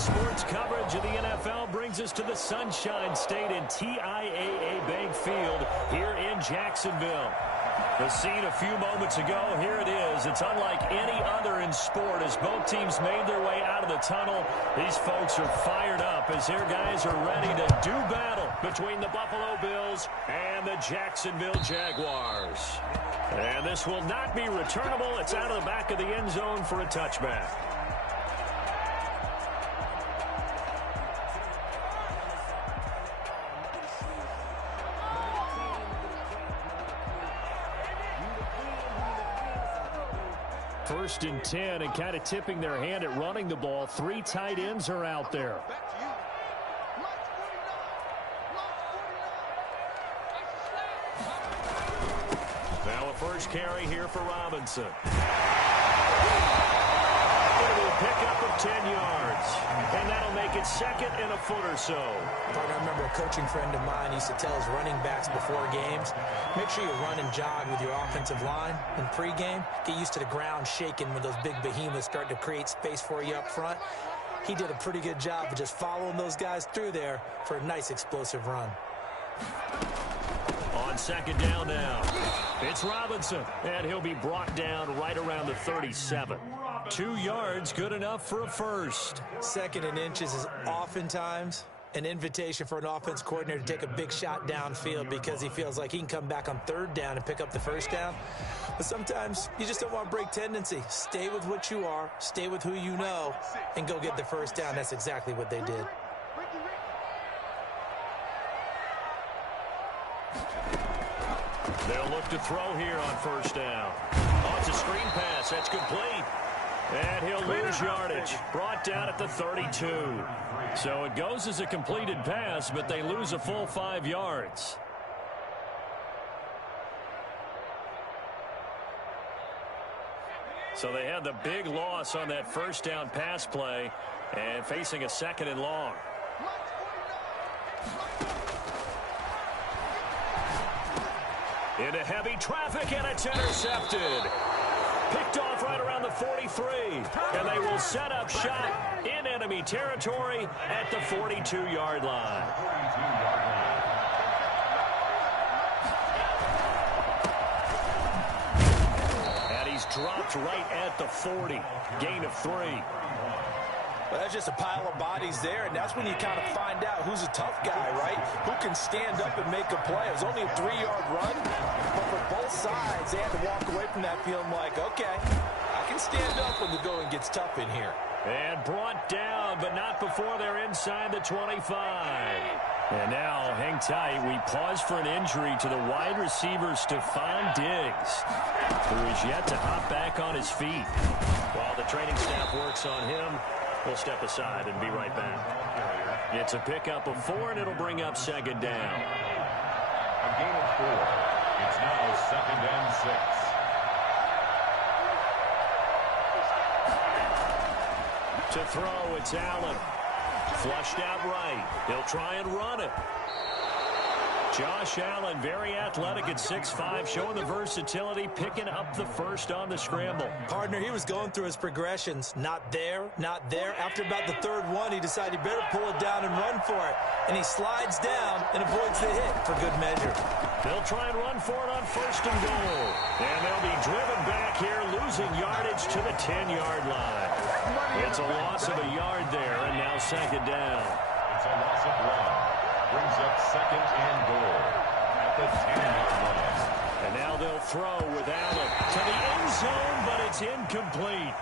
Sports coverage of the NFL brings us to the Sunshine State and TIAA Bank Field here in Jacksonville. The scene a few moments ago, here it is. It's unlike any other in sport as both teams made their way out of the tunnel. These folks are fired up as their guys are ready to do battle between the Buffalo Bills and the Jacksonville Jaguars. And this will not be returnable. It's out of the back of the end zone for a touchback. First and 10, and kind of tipping their hand at running the ball. Three tight ends are out there. Now a first carry here for Robinson. It'll be a pickup of 10 yards, and that'll make it second and a foot or so. I remember a coaching friend of mine used to tell his running backs before games, make sure you run and jog with your offensive line in pregame. Get used to the ground shaking when those big behemoths start to create space for you up front. He did a pretty good job of just following those guys through there for a nice explosive run. On second down now, it's Robinson, and he'll be brought down right around the 37. 2 yards, good enough for a first. Second and inches is oftentimes an invitation for an offense coordinator to take a big shot downfield because he feels like he can come back on third down and pick up the first down. But sometimes you just don't want to break tendency. Stay with what you are, stay with who you know, and go get the first down. That's exactly what they did. They'll look to throw here on first down. Oh, it's a screen pass. That's complete. And he'll lose yardage. Brought down at the 32. So it goes as a completed pass, but they lose a full 5 yards. So they had the big loss on that first down pass play and facing a second and long. Into heavy traffic, and it's intercepted. Picked off right around the 43. And they will set up shop in enemy territory at the 42-yard line. And he's dropped right at the 40. Gain of 3. Well, that's just a pile of bodies there, and that's when you kind of find out who's a tough guy, right? Who can stand up and make a play. It was only a 3-yard run, but for both sides, they had to walk away from that feeling like, okay, I can stand up when the going gets tough in here. And brought down, but not before they're inside the 25. And now, hang tight, we pause for an injury to the wide receiver, Stephon Diggs, who is yet to hop back on his feet. While the training staff works on him, we'll step aside and be right back. It's a pickup of 4, and it'll bring up second down. A gain of 4. It's now second and 6. To throw, it's Allen. Flushed out right. He'll try and run it. Josh Allen, very athletic at 6'5", showing the versatility, picking up the first on the scramble. Partner, he was going through his progressions. Not there, not there. After about the third one, he decided he better pull it down and run for it. And he slides down and avoids the hit for good measure. They'll try and run for it on first and goal. And they'll be driven back here, losing yardage to the 10-yard line. It's a loss of a yard there, and now second down. It's a loss of 1. Brings up second and goal at the 10-yard line. And now they'll throw with Allen to the end zone, but it's incomplete.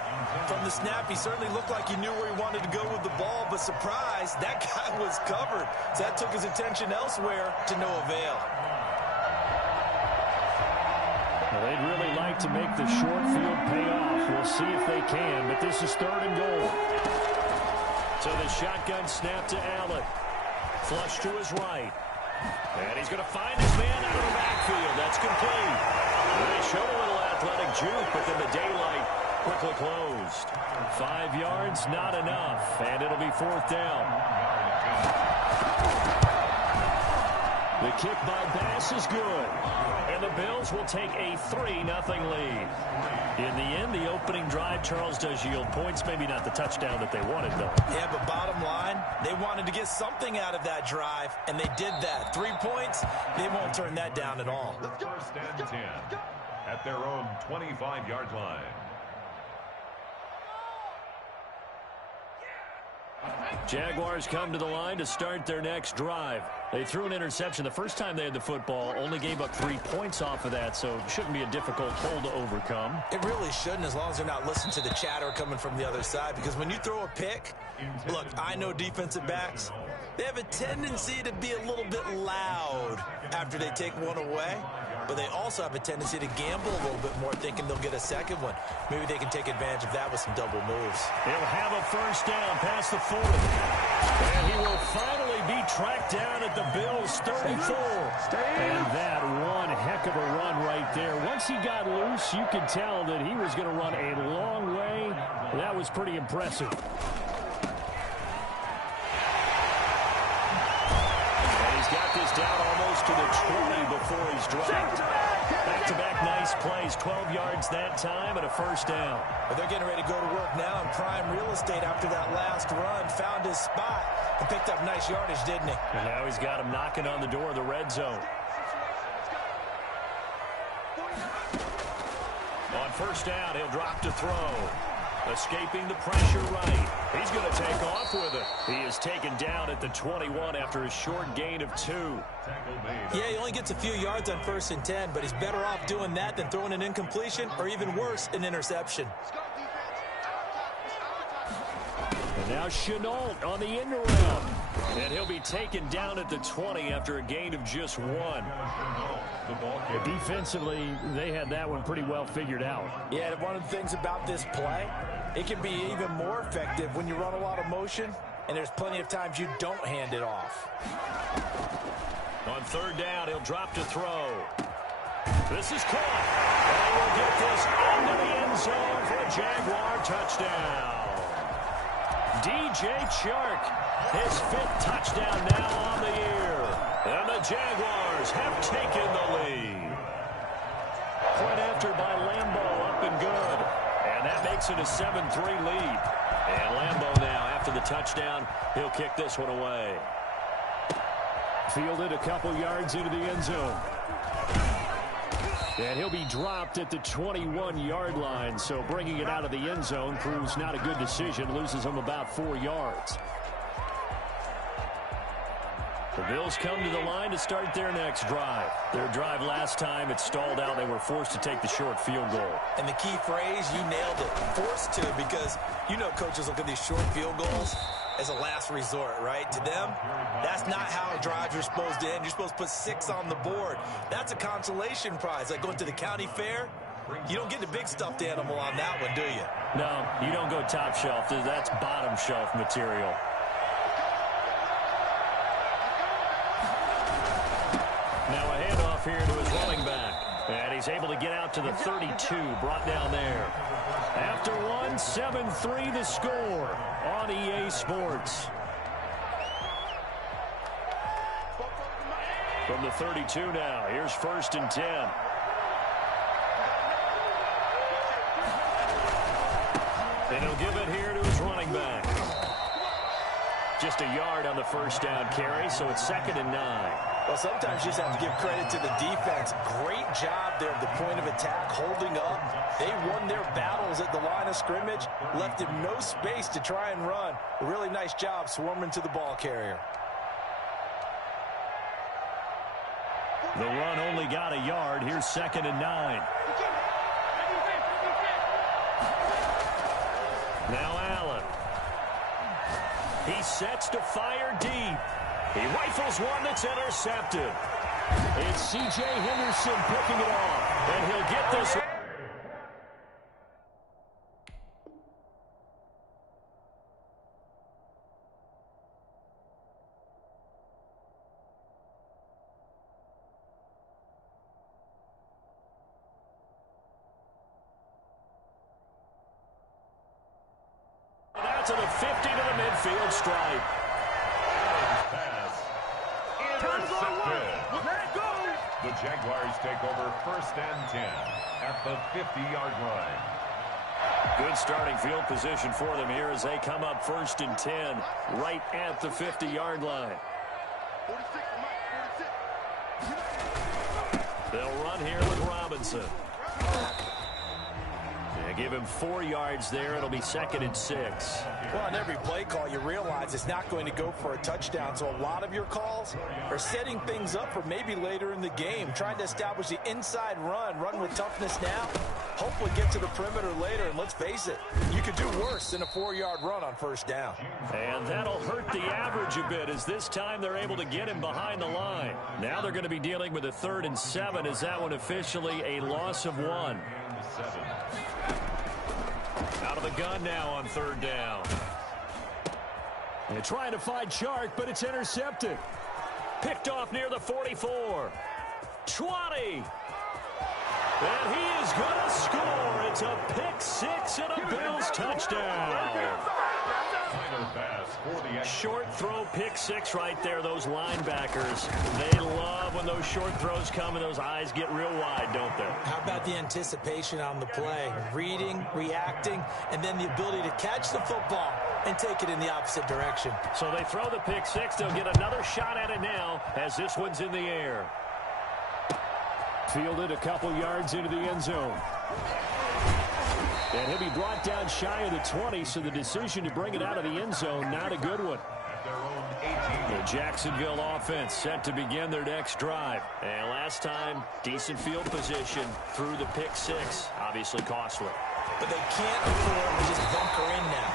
From the snap, he certainly looked like he knew where he wanted to go with the ball, but surprise, that guy was covered. So that took his attention elsewhere to no avail. Well, they'd really like to make the short field pay off. We'll see if they can, but this is third and goal. So the shotgun snap to Allen. Flush to his right. And he's going to find his man out of the backfield. That's complete. They showed a little athletic juke, but then the daylight quickly closed. 5 yards, not enough. And it'll be fourth down. The kick by Bass is good. And the Bills will take a 3-0 lead. In the end, the opening drive, Charles, does yield points. Maybe not the touchdown that they wanted, though. Yeah, but bottom line, they wanted to get something out of that drive, and they did that. 3 points, they won't turn that down at all. First and 10 at their own 25-yard line. Jaguars come to the line to start their next drive. They threw an interception the first time they had the football, only gave up 3 points off of that, so it shouldn't be a difficult hole to overcome. It really shouldn't, as long as they're not listening to the chatter coming from the other side, because when you throw a pick, look, I know defensive backs, they have a tendency to be a little bit loud after they take one away, but they also have a tendency to gamble a little bit more, thinking they'll get a second one. Maybe they can take advantage of that with some double moves. He'll have a first down past the 40. And he will finally be tracked down at the Bills' 34. And that one heck of a run right there. Once he got loose, you could tell that he was going to run a long way. That was pretty impressive. Got this down almost to the 20 before he's dropped. Back-to-back nice plays, 12 yards that time and a first down. But they're getting ready to go to work now in prime real estate after that last run. Found his spot and picked up nice yardage, didn't he? And now he's got him knocking on the door of the red zone. On first down, he'll drop to throw. Escaping the pressure right. He's going to take off with it. He is taken down at the 21 after a short gain of 2. Yeah, he only gets a few yards on 1st and 10, but he's better off doing that than throwing an incompletion or even worse, an interception. And now Shenault on the end around. And he'll be taken down at the 20 after a gain of just 1. Defensively, they had that one pretty well figured out. Yeah, one of the things about this play, it can be even more effective when you run a lot of motion, and there's plenty of times you don't hand it off. On third down, he'll drop to throw. This is caught. And we'll get this into the end zone for a Jaguar touchdown. DJ Chark, his 5th touchdown now on the year. And the Jaguars have taken the lead. Point after by Lambo, up and good. And that makes it a 7-3 lead. And Lambo now, after the touchdown, he'll kick this one away. Fielded a couple yards into the end zone. And he'll be dropped at the 21-yard line, so bringing it out of the end zone proves not a good decision, loses him about 4 yards. The Bills come to the line to start their next drive. Their drive last time, it stalled out. They were forced to take the short field goal. And the key phrase, you nailed it, forced to, because you know coaches look at these short field goals as a last resort, right? To them, that's not how drives are supposed to end. You're supposed to put 6 on the board. That's a consolation prize, like going to the county fair. You don't get the big stuffed animal on that one, do you? No, you don't go top shelf. That's bottom shelf material. Now a handoff here to his running back. And he's able to get out to the 32, brought down there. After one, 7-3 the score on EA Sports. From the 32 now, here's 1st and 10. And he'll give it here to his running back. Just a yard on the first down carry, so it's 2nd and 9. Well, sometimes you just have to give credit to the defense. Great job there at the point of attack, holding up. They won their battles at the line of scrimmage, left him no space to try and run. A really nice job swarming to the ball carrier. The run only got a yard. Here's 2nd and 9. Now Allen. He sets to fire deep. He rifles one that's intercepted. It's C.J. Henderson picking it off, and he'll get this. Out to the 50 to the midfield stripe. Pass. Intercepted. The Jaguars take over 1st and 10 at the 50-yard line. Good starting field position for them here as they come up 1st and 10 right at the 50-yard line. They'll run here with Robinson. Give him 4 yards there. It'll be 2nd and 6. Well, on every play call, you realize it's not going to go for a touchdown. So a lot of your calls are setting things up for maybe later in the game, trying to establish the inside run with toughness now, hopefully get to the perimeter later. And let's face it, you could do worse than a 4-yard run on 1st down. And that'll hurt the average a bit as this time they're able to get him behind the line. Now they're going to be dealing with a 3rd and 7 as that one officially a loss of 1. Out of the gun now on 3rd down. They're trying to find Chark, but it's intercepted. Picked off near the 44. 20. And he is going to score. It's a pick 6 and a Bills touchdown. Short throw, pick 6 right there. Those linebackers, they love when those short throws come and those eyes get real wide, don't they? How about the anticipation on the play? Reading, reacting, and then the ability to catch the football and take it in the opposite direction. So they throw the pick 6. They'll get another shot at it now as this one's in the air. Fielded a couple yards into the end zone. And he'll be brought down shy of the 20, so the decision to bring it out of the end zone, not a good one. The Jacksonville offense set to begin their next drive. And last time, decent field position through the pick 6, obviously costly. But they can't afford to just bunker in now.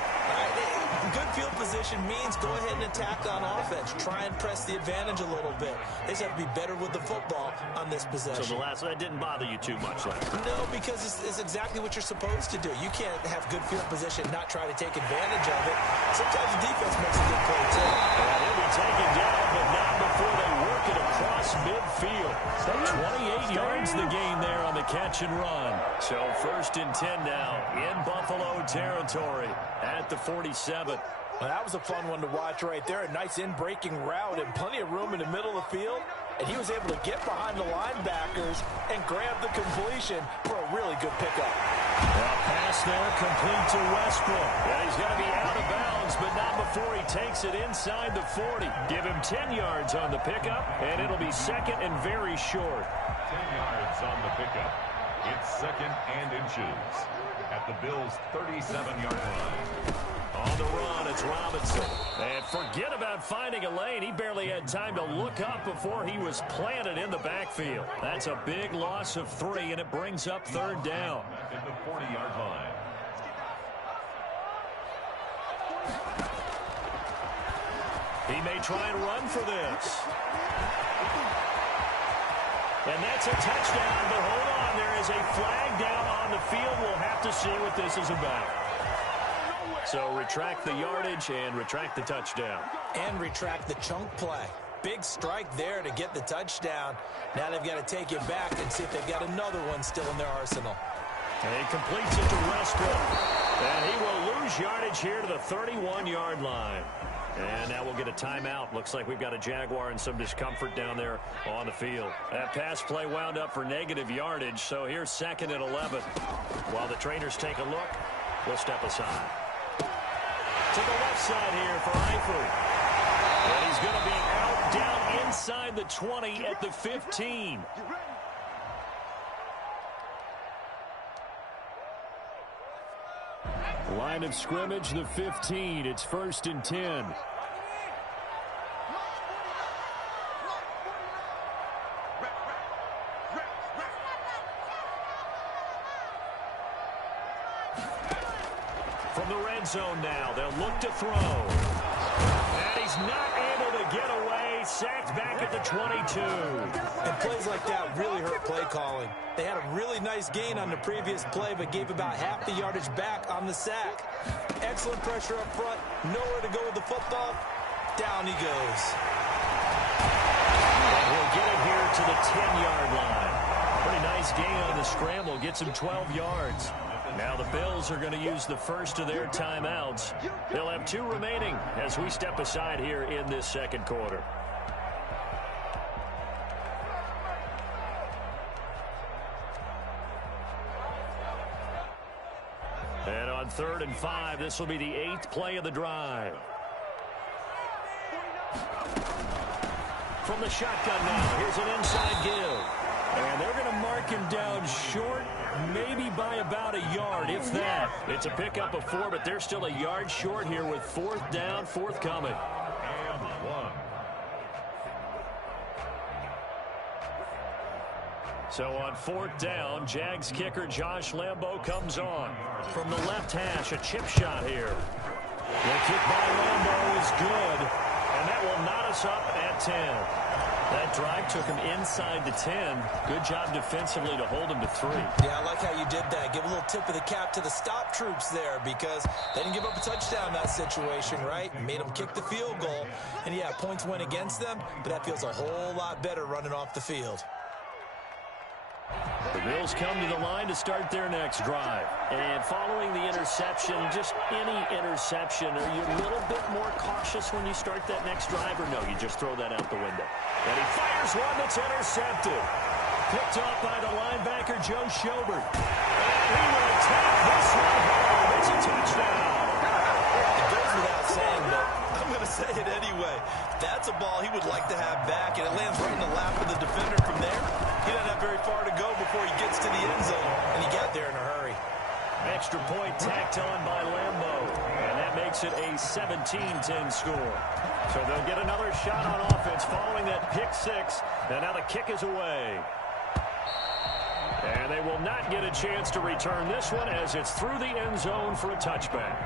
Good field position means go ahead and attack on offense. Try and press the advantage a little bit. They just have to be better with the football on this possession. So the last one didn't bother you too much, Larry? No, because it's exactly what you're supposed to do. You can't have good field position, not try to take advantage of it. Sometimes the defense makes a good play, too. And he'll be taken down, but not before they work it across midfield. 28 yards the gain there on the catch and run. So 1st and 10 now in Buffalo territory at the 47. Well, that was a fun one to watch right there. A nice in-breaking route and plenty of room in the middle of the field. And he was able to get behind the linebackers and grab the completion for a really good pickup. Well, pass there complete to Westbrook. And he's going to be out of bounds, but not before he takes it inside the 40. Give him 10 yards on the pickup, and it'll be 2nd and very short. 10 yards on the pickup. It's 2nd and inches at the Bills' 37-yard line. On the run, it's Robinson. And forget about finding a lane. He barely had time to look up before he was planted in the backfield. That's a big loss of 3, and it brings up 3rd down. At the 40-yard line. He may try and run for this. And that's a touchdown, but hold on. There is a flag down on the field. We'll have to see what this is about. So retract the yardage and retract the touchdown. And retract the chunk play. Big strike there to get the touchdown. Now they've got to take it back and see if they've got another one still in their arsenal. And he completes it to Westbrook. And he will lose yardage here to the 31-yard line. And now we'll get a timeout. Looks like we've got a Jaguar and some discomfort down there on the field. That pass play wound up for negative yardage, so here's 2nd and 11. While the trainers take a look, we'll step aside. To the left side here for Eifert. And he's going to be out down inside the 20 at the 15. Line of scrimmage, the 15. It's 1st and 10. From the red zone now, they'll look to throw. And he's not able to get away. Sacked back at the 22. And plays like that really hurt play calling. They had a really nice gain on the previous play, but gave about half the yardage back on the sack. Excellent pressure up front. Nowhere to go with the football. Down he goes. And he'll get it here to the 10-yard line. Pretty nice gain on the scramble. Gets him 12 yards. Now the Bills are going to use the first of their timeouts. They'll have 2 remaining as we step aside here in this 2nd quarter. On 3rd and 5, this will be the 8th play of the drive. From the shotgun now, here's an inside give. And they're going to mark him down short, maybe by about a yard, if that. It's a pickup of 4, but they're still a yard short here with 4th down, forthcoming. And 1. So on 4th down, Jags kicker Josh Lambo comes on. From the left hash, a chip shot here. The kick by Lambo is good, and that will knot us up at 10. That drive took him inside the 10. Good job defensively to hold him to 3. Yeah, I like how you did that. Give a little tip of the cap to the stop troops there because they didn't give up a touchdown in that situation, right? Made them kick the field goal. And, yeah, points went against them, but that feels a whole lot better running off the field. The Bills come to the line to start their next drive. And following the interception, just any interception, are you a little bit more cautious when you start that next drive, or no, you just throw that out the window? And he fires one that's intercepted. Picked up by the linebacker, Joe Schobert. And he will attack this one home. It's a touchdown. It goes without saying, but I'm going to say it anyway. That's a ball he would like to have back, and it lands right in the lap of the defender from there. He doesn't have very far to go before he gets to the end zone, and he got there in a hurry. Extra point tacked on by Lambo, and that makes it a 17-10 score. So they'll get another shot on offense following that pick 6, and now the kick is away. And they will not get a chance to return this one as it's through the end zone for a touchback.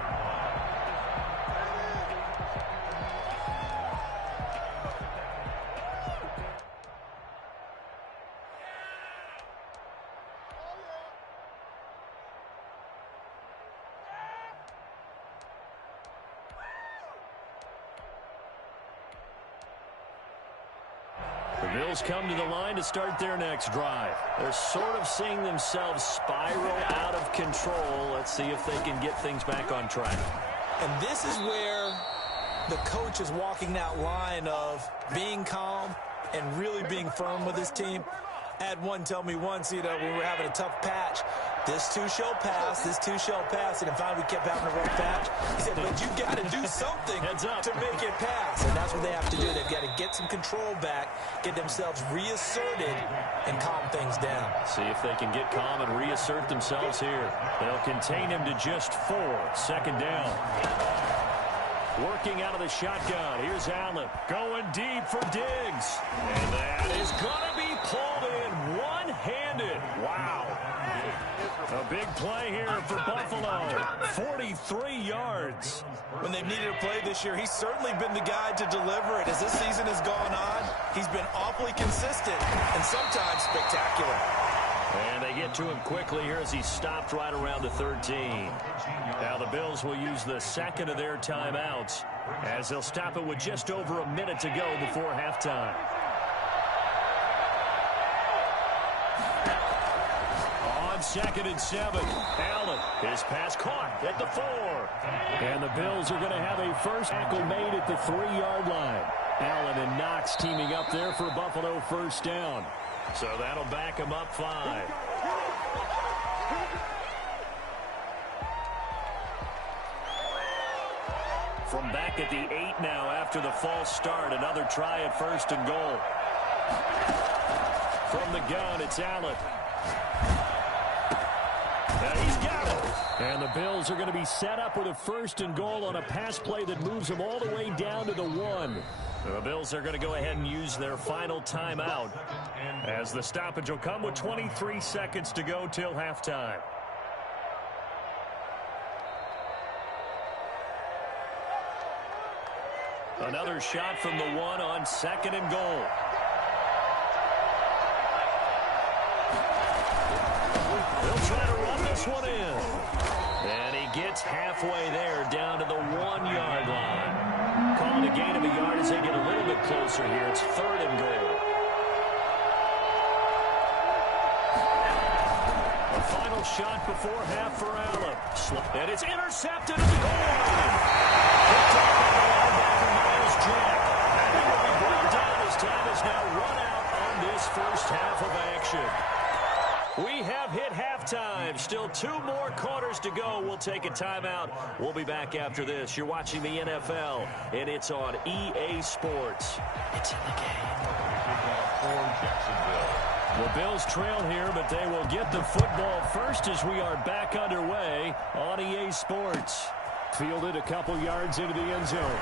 The Bills come to the line to start their next drive. They're sort of seeing themselves spiral out of control. Let's see if they can get things back on track. And this is where the coach is walking that line of being calm and really being firm with his team. I had one tell me once, when we were having a tough patch, this too shall pass, this too shall pass. And finally we kept having a rough patch. He said, but you got to do something to make it pass. And that's what they have to do. They've got to get some control back, get themselves reasserted, and calm things down. See if they can get calm and reassert themselves here. They'll contain him to just 4. 2nd down. Working out of the shotgun. Here's Allen going deep for Diggs. And that is going to be pulled in one-handed. Wow. A big play here for Buffalo. 43 yards. When they've needed a play this year, he's certainly been the guy to deliver it. As this season has gone on, he's been awfully consistent and sometimes spectacular. And they get to him quickly here as he stopped right around the 13. Now the Bills will use the 2nd of their timeouts as they'll stop it with just over a minute to go before halftime. On 2nd and 7, Allen, his pass caught at the 4. And the Bills are going to have a first tackle made at the 3-yard line. Allen and Knox teaming up there for Buffalo 1st down. So that'll back him up 5. From back at the 8 now after the false start, another try at 1st and goal. From the gun, it's Allen. He's got it. And the Bills are going to be set up with a 1st and goal on a pass play that moves them all the way down to the 1. The Bills are going to go ahead and use their final timeout as the stoppage will come with 23 seconds to go till halftime. Another shot from the 1 on 2nd and goal. They'll try to run this one in. And he gets halfway there down to the 1-yard line. Calling a gain of a yard as they get a little bit closer here. It's 3rd and goal. A final shot before half for Allen. And it's intercepted at the goal line. Picked up by the linebacker, Miles Jack. And he will be brought down as time is now run out on this first half of action. We have hit halftime. Still 2 more quarters to go. We'll take a timeout. We'll be back after this. You're watching the NFL, and it's on EA Sports. It's in the game. For Jacksonville. The Bills trail here, but they will get the football first as we are back underway on EA Sports. Fielded a couple yards into the end zone.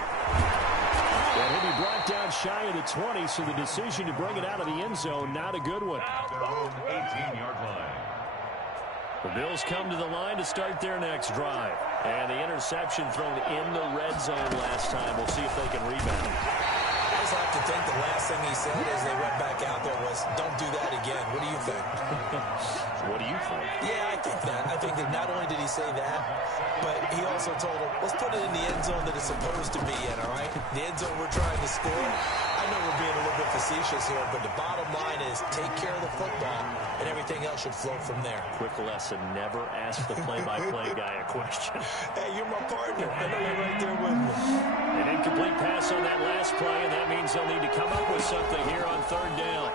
And he'll be brought down shy of the 20, so the decision to bring it out of the end zone, not a good one. At their own 18-yard line. The Bills come to the line to start their next drive. And the interception thrown in the red zone last time. We'll see if they can rebound. I just have to think the last thing he said as they went back out there was, don't do that again. What do you think? What do you think? Yeah, I think that. I think that not only did he say that, but he also told him, let's put it in the end zone that it's supposed to be in, all right? The end zone we're trying to score. I know we're being a little bit facetious here, but the bottom line is take care of the football, and everything else should flow from there. Quick lesson, never ask the play-by-play guy a question. Hey, you're my partner. I know you're right there with me. An incomplete pass on that last play, and that means they'll need to come up with something here on third down.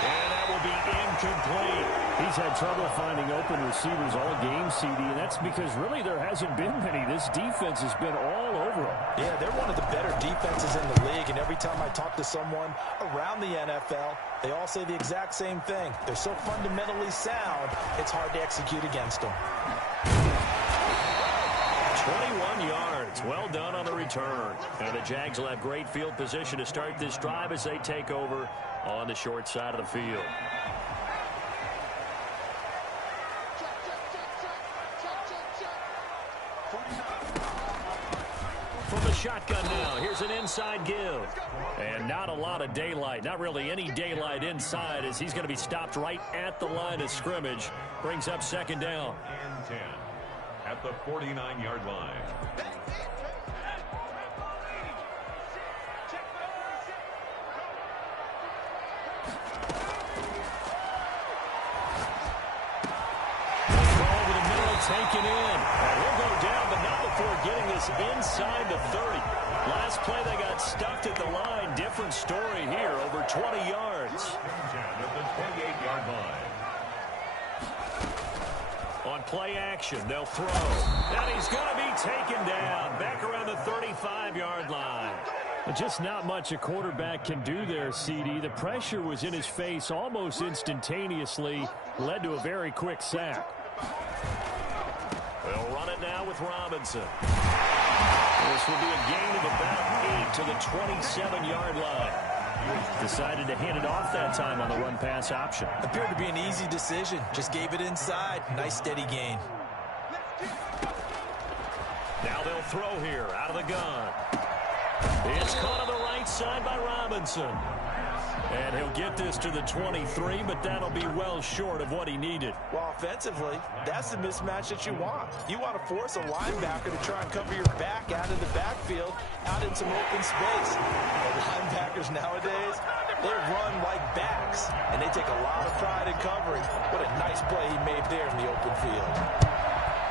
And that will be incomplete. He's had trouble finding open receivers all game, CD, and that's because really there hasn't been many. This defense has been all over them. Yeah, they're one of the better defenses in the league, and every time I talk to someone around the NFL, they all say the exact same thing. They're so fundamentally sound, it's hard to execute against them. 21 yards. Well done on the return. And the Jags will have great field position to start this drive as they take over on the short side of the field. From the shotgun now, here's an inside give. And not a lot of daylight, not really any daylight inside as he's going to be stopped right at the line of scrimmage. Brings up second down. And 10 at the 49-yard line. Taken in. And he'll go down, but not before getting this inside the 30. Last play, they got stuffed at the line. Different story here, over 20 yards. At the 28-yard line. On play action, they'll throw. And he's going to be taken down. Back around the 35-yard line. Just not much a quarterback can do there, CD. The pressure was in his face almost instantaneously. Led to a very quick sack. They'll run it now with Robinson. This will be a gain of about 8 to the 27-yard line. Decided to hand it off that time on the run-pass option. Appeared to be an easy decision. Just gave it inside. Nice steady gain. Now they'll throw here out of the gun. It's caught on the right side by Robinson. And he'll get this to the 23, but that'll be well short of what he needed. Well, offensively, that's the mismatch that you want. You want to force a linebacker to try and cover your back out of the backfield, out in some open space. The linebackers nowadays, they run like backs, and they take a lot of pride in covering. What a nice play he made there in the open field.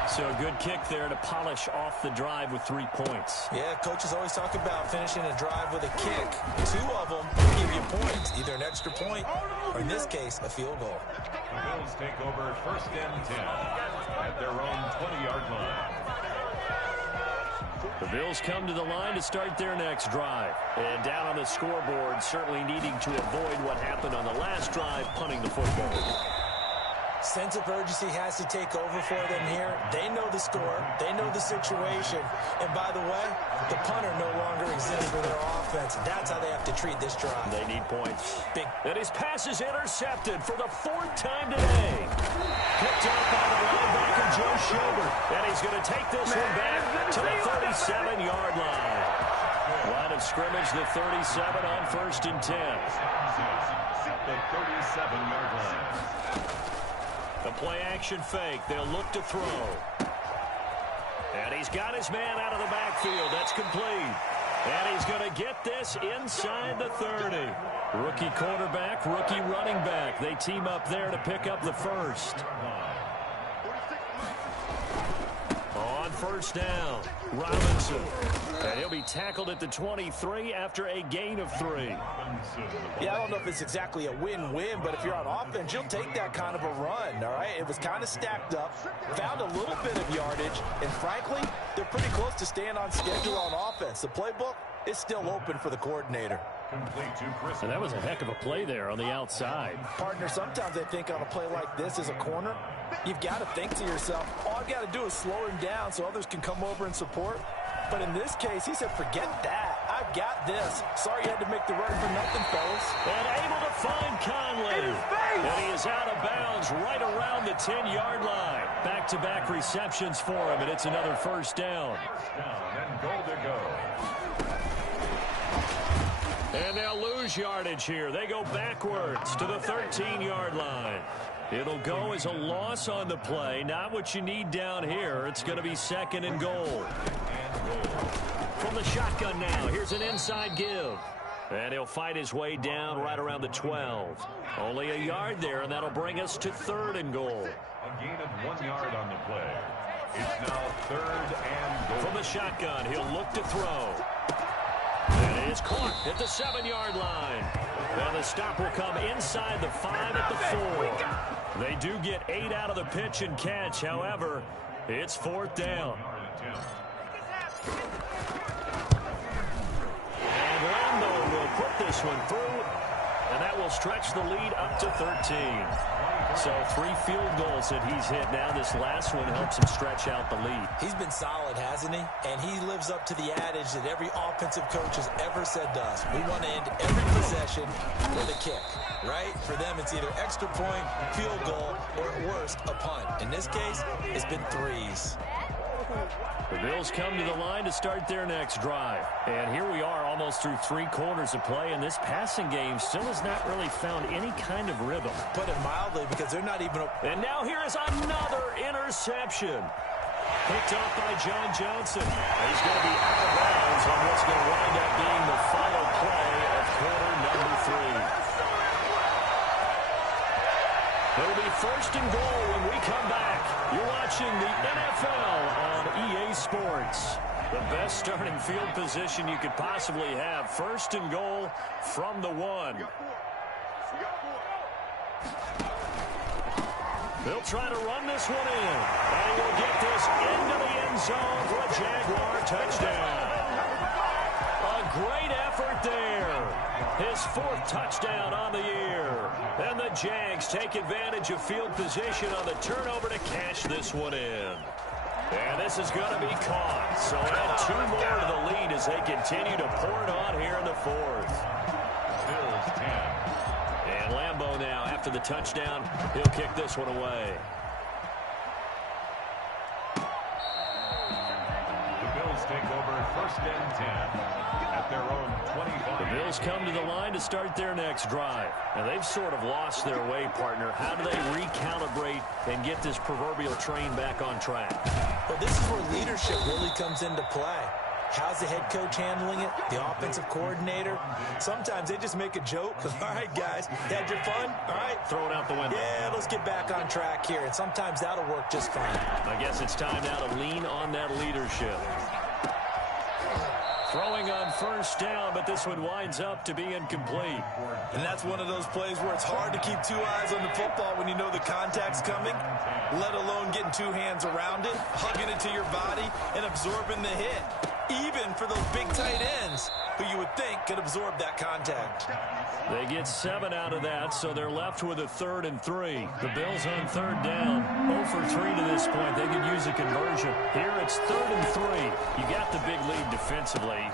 So a good kick there to polish off the drive with 3 points. Yeah, coaches always talk about finishing a drive with a kick. 2 of them will give you points, either an extra point or, in this case, a field goal. The Bills take over first and 10 at their own 20-yard line. The Bills come to the line to start their next drive. And down on the scoreboard, certainly needing to avoid what happened on the last drive, punting the football. Sense of urgency has to take over for them here. They know the score. They know the situation. And by the way, the punter no longer exists for their offense. That's how they have to treat this drive. They need points. Big. And his pass is intercepted for the 4th time today. Picked up by the linebacker, Joe Schobert. And he's going to take this one back to the 37-yard line. Line of scrimmage, the 37 on 1st and 10. At the 37-yard line. The play-action fake. They'll look to throw. And he's got his man out of the backfield. That's complete. And he's going to get this inside the 30. Rookie quarterback, rookie running back. They team up there to pick up the first. On first down. Robinson. And he'll be tackled at the 23 after a gain of 3. Yeah, I don't know if it's exactly a win-win, but if you're on offense, you'll take that kind of a run, all right? It was kind of stacked up, found a little bit of yardage, and frankly, they're pretty close to staying on schedule on offense. The playbook is still open for the coordinator. And that was a heck of a play there on the outside. Partner, sometimes I think on a play like this as a corner, you've got to think to yourself, all I've got to do is slow him down so others can come over and support. But in this case, he said, forget that. I've got this. Sorry you had to make the run for nothing, fellas. And able to find Conley. And he is out of bounds right around the 10-yard line. Back-to-back receptions for him, and it's another first down. And goal to go. And they'll lose yardage here. They go backwards to the 13-yard line. It'll go as a loss on the play. Not what you need down here. It's going to be 2nd and goal. From the shotgun now, here's an inside give. And he'll fight his way down right around the 12. Only a yard there, and that'll bring us to 3rd and goal. A gain of 1 yard on the play. It's now 3rd and goal. From the shotgun, he'll look to throw. And it is caught at the 7-yard line. And the stop will come inside the 5 at the 4. They do get 8 out of the pitch and catch. However, it's 4th down. And Lambo will put this one through, and that will stretch the lead up to 13. So 3 field goals that he's hit now. This last one helps him stretch out the lead. He's been solid, hasn't he? And he lives up to the adage that every offensive coach has ever said to us. We want to end every possession with a kick, right? For them, it's either extra point, field goal, or at worst, a punt. In this case, it's been 3s. The Bills come to the line to start their next drive. And here we are almost through 3 quarters of play, and this passing game still has not really found any kind of rhythm. Put it mildly, because they're not even... And now here is another interception. Picked off by John Johnson. He's going to be out of bounds on what's going to wind up being the final play of quarter number 3. It'll be 1st and goal when we come back. You're watching the NFL on EA Sports. The best starting field position you could possibly have. 1st and goal from the 1. They'll try to run this one in. And he'll get this into the end zone for a Jaguar touchdown. A great effort there. His 4th touchdown on the year. And the Jags take advantage of field position on the turnover to cash this one in. And this is going to be caught. So add 2 more to the lead as they continue to pour it on here in the 4th. Bills 10. And Lambo now, after the touchdown, he'll kick this one away. The Bills take over 1st and 10 at their own 25. The Bills come to the line to start their next drive. And they've sort of lost their way, partner. How do they recalibrate and get this proverbial train back on track? Well, this is where leadership really comes into play. How's the head coach handling it? The offensive coordinator? Sometimes they just make a joke. All right, guys, had your fun? All right. Throw it out the window. Yeah, let's get back on track here. And sometimes that'll work just fine. I guess it's time now to lean on that leadership. Throwing on 1st down, but this one winds up to be incomplete. And that's one of those plays where it's hard to keep 2 eyes on the football when you know the contact's coming, let alone getting 2 hands around it, hugging it to your body, and absorbing the hit. Even for those big tight ends who you would think could absorb that contact. They get 7 out of that, so they're left with a 3rd and 3. The Bills on 3rd down, 0 for 3 to this point. They could use a conversion. Here it's 3rd and 3. You got the big lead defensively.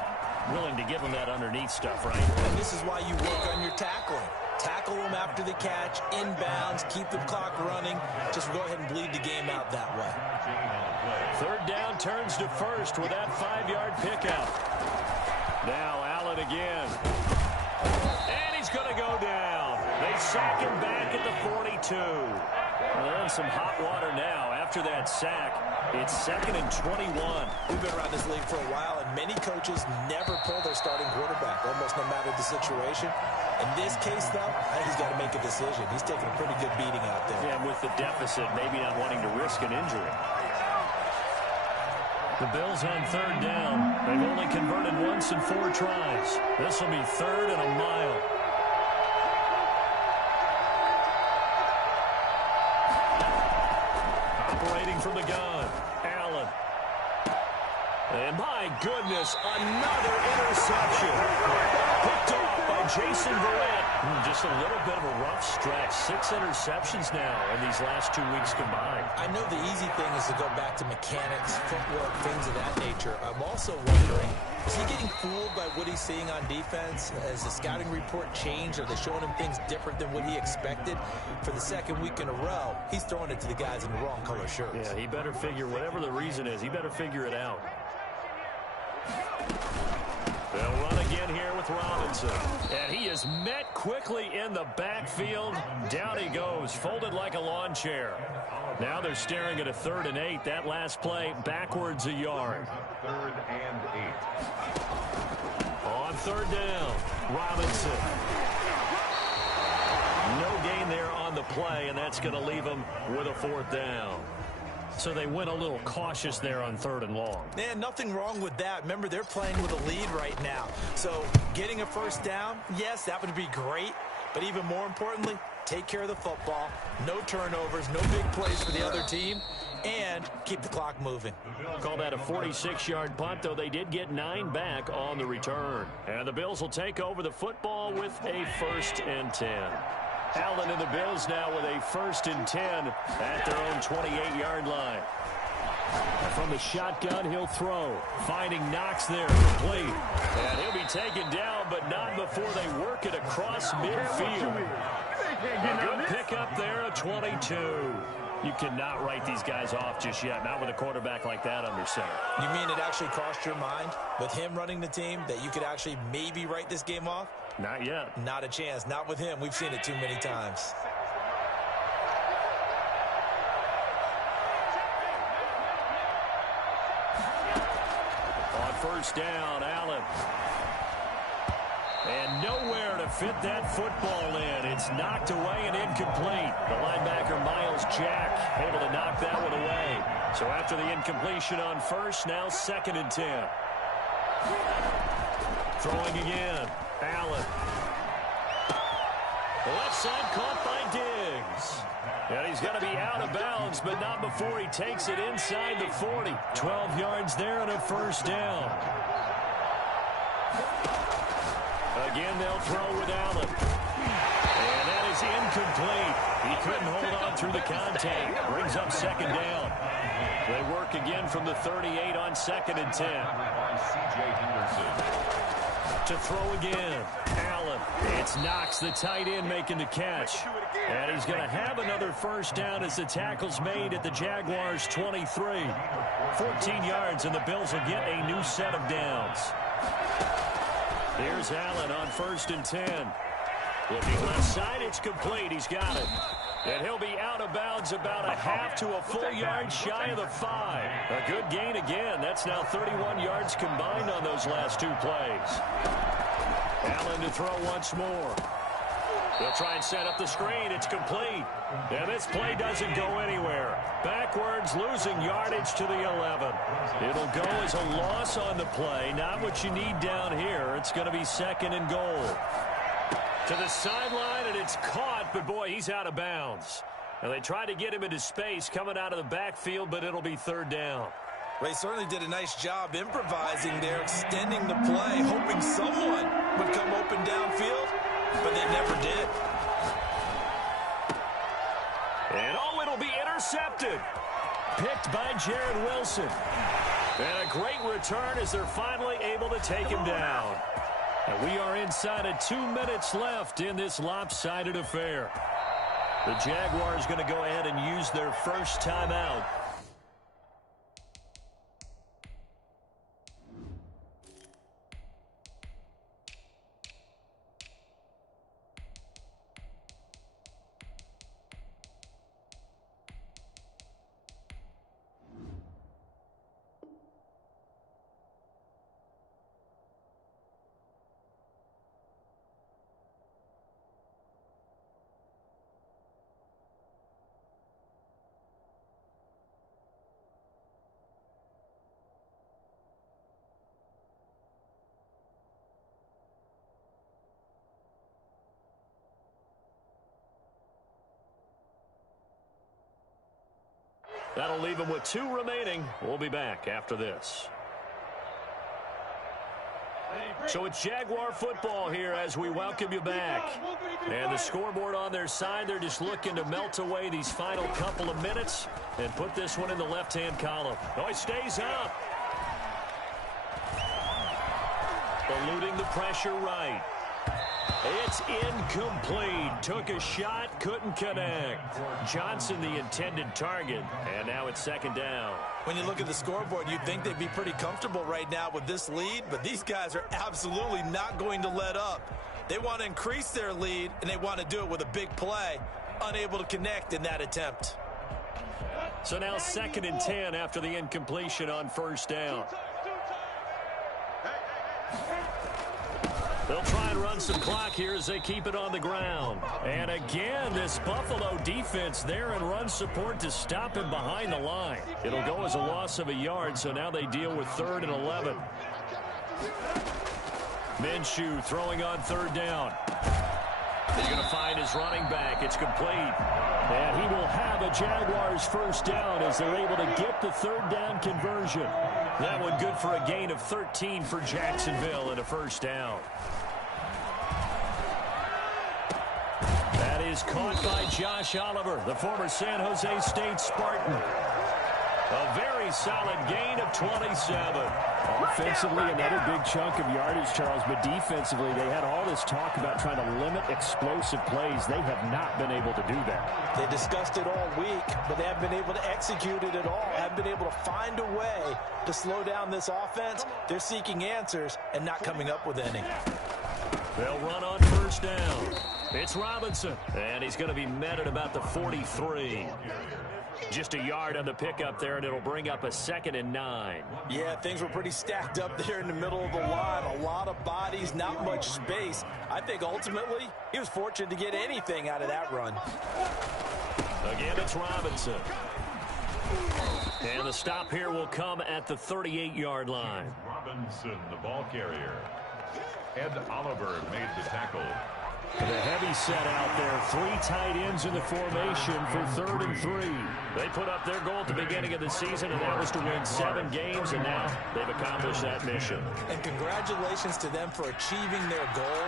Willing to give them that underneath stuff, right? And this is why you work on your tackling. Tackle them after the catch, inbounds, keep the clock running. Just go ahead and bleed the game out that way. 3rd down turns to 1st with that 5-yard pickup. Now Allen again. And he's going to go down. They sack him back at the 42. Well, they're in some hot water now. After that sack, it's 2nd and 21. We've been around this league for a while, and many coaches never pull their starting quarterback, almost no matter the situation. In this case, though, I think he's got to make a decision. He's taking a pretty good beating out there. Yeah, with the deficit, maybe not wanting to risk an injury. The Bills on third down. They've only converted once in 4 tries. This will be 3rd and a mile. Operating from the gun, Allen. And my goodness, another interception. Picked off by Jason Verrett. Just a little bit of a rough stretch. 6 interceptions now in these last 2 weeks combined. I know the easy thing is to go back to mechanics, footwork, things of that nature. I'm also wondering, is he getting fooled by what he's seeing on defense? Has the scouting report changed? Are they showing him things different than what he expected? For the 2nd week in a row, he's throwing it to the guys in the wrong color shirts. Yeah, he better figure, whatever the reason is, he better figure it out. They'll run again here with Robinson. And he is met quickly in the backfield. Down he goes, folded like a lawn chair. Now they're staring at a 3rd and 8. That last play, backwards a yard. 3rd and 8. On 3rd down, Robinson. No gain there on the play, and that's going to leave him with a 4th down. So they went a little cautious there on 3rd and long. Man, nothing wrong with that. Remember, they're playing with a lead right now. So getting a 1st down, yes, that would be great. But even more importantly, take care of the football. No turnovers, no big plays for the other team, and keep the clock moving. Call that a 46-yard punt, though they did get 9 back on the return. And the Bills will take over the football with a 1st and 10. Allen and the Bills now with a 1st and 10 at their own 28-yard line. From the shotgun, he'll throw. Finding Knox there, complete. And he'll be taken down, but not before they work it across midfield. A good pickup there, a 22. You cannot write these guys off just yet, not with a quarterback like that under center. You mean it actually crossed your mind with him running the team that you could actually maybe write this game off? Not yet. Not a chance. Not with him. We've seen it too many times. On 1st down, Allen. And nowhere to fit that football in. It's knocked away and incomplete. The linebacker, Miles Jack, able to knock that one away. So after the incompletion on 1st, now 2nd and 10. Throwing again. Allen. The left side caught by Diggs. And he's going to be out of bounds, but not before he takes it inside the 40. 12 yards there and a 1st down. Again, they'll throw with Allen. And that is incomplete. He couldn't hold on through the contact. Brings up 2nd down. They work again from the 38 on 2nd and 10. C.J. Henderson. To throw again, Allen. It's Knox, the tight end, making the catch. And he's going to have another 1st down as the tackle's made at the Jaguars' 23. 14 yards, and the Bills will get a new set of downs. Here's Allen on 1st and 10. Looking left side, it's complete. He's got it. And he'll be out of bounds about a half to a full yard shy of the 5. A good gain again. That's now 31 yards combined on those last 2 plays. Allen to throw once more. They'll try and set up the screen. It's complete. And this play doesn't go anywhere. Backwards, losing yardage to the 11. It'll go as a loss on the play. Not what you need down here. It's going to be 2nd and goal. To the sideline, and it's caught, but boy, he's out of bounds. And they tried to get him into space coming out of the backfield, but it'll be 3rd down. They certainly did a nice job improvising there, extending the play, hoping someone would come open downfield, but they never did. And oh, it'll be intercepted. Picked by Jared Wilson. And a great return as they're finally able to take him down. And we are inside of 2 minutes left in this lopsided affair. The Jaguars going to go ahead and use their first timeout. That'll leave them with 2 remaining. We'll be back after this. So it's Jaguar football here as we welcome you back. And the scoreboard on their side, they're just looking to melt away these final couple of minutes and put this one in the left-hand column. Oh, he stays up. Eluding the pressure right. It's incomplete. Took a shot, couldn't connect. Johnson the intended target, and now it's 2nd down. When you look at the scoreboard, you'd think they'd be pretty comfortable right now with this lead, but these guys are absolutely not going to let up. They want to increase their lead, and they want to do it with a big play. Unable to connect in that attempt. So now 2nd and 10 after the incompletion on 1st down. They'll try and run some clock here as they keep it on the ground. And again, this Buffalo defense there in run support to stop him behind the line. It'll go as a loss of a yard, so now they deal with 3rd and 11. Minshew throwing on 3rd down. He's going to find his running back. It's complete. And he will have a Jaguars 1st down as they're able to get the 3rd down conversion. That one good for a gain of 13 for Jacksonville and a 1st down. That is caught by Josh Oliver, the former San Jose State Spartan. A very solid gain of 27. Offensively, another big chunk of yardage, Charles, but defensively, they had all this talk about trying to limit explosive plays. They have not been able to do that. They discussed it all week, but they haven't been able to execute it at all. Haven't been able to find a way to slow down this offense. They're seeking answers and not coming up with any. They'll run on 1st down. It's Robinson, and he's going to be met at about the 43. Just a yard on the pickup there, and it'll bring up a 2nd and 9. Yeah, things were pretty stacked up there in the middle of the line. A lot of bodies, not much space. I think ultimately he was fortunate to get anything out of that run. Again, it's Robinson. And the stop here will come at the 38-yard line. Robinson, the ball carrier. Ed Oliver made the tackle. The heavy set out there. 3 tight ends in the formation for 3rd and 3. They put up their goal at the beginning of the season, and that was to win 7 games, and now they've accomplished that mission. And congratulations to them for achieving their goal.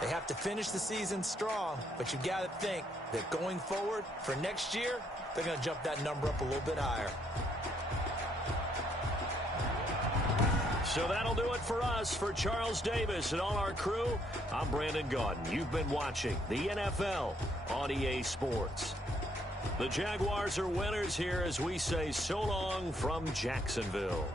They have to finish the season strong, but you got to think that going forward for next year, they're going to jump that number up a little bit higher. So that'll do it for us. For Charles Davis and all our crew, I'm Brandon Gaudin. You've been watching the NFL on EA Sports. The Jaguars are winners here as we say so long from Jacksonville.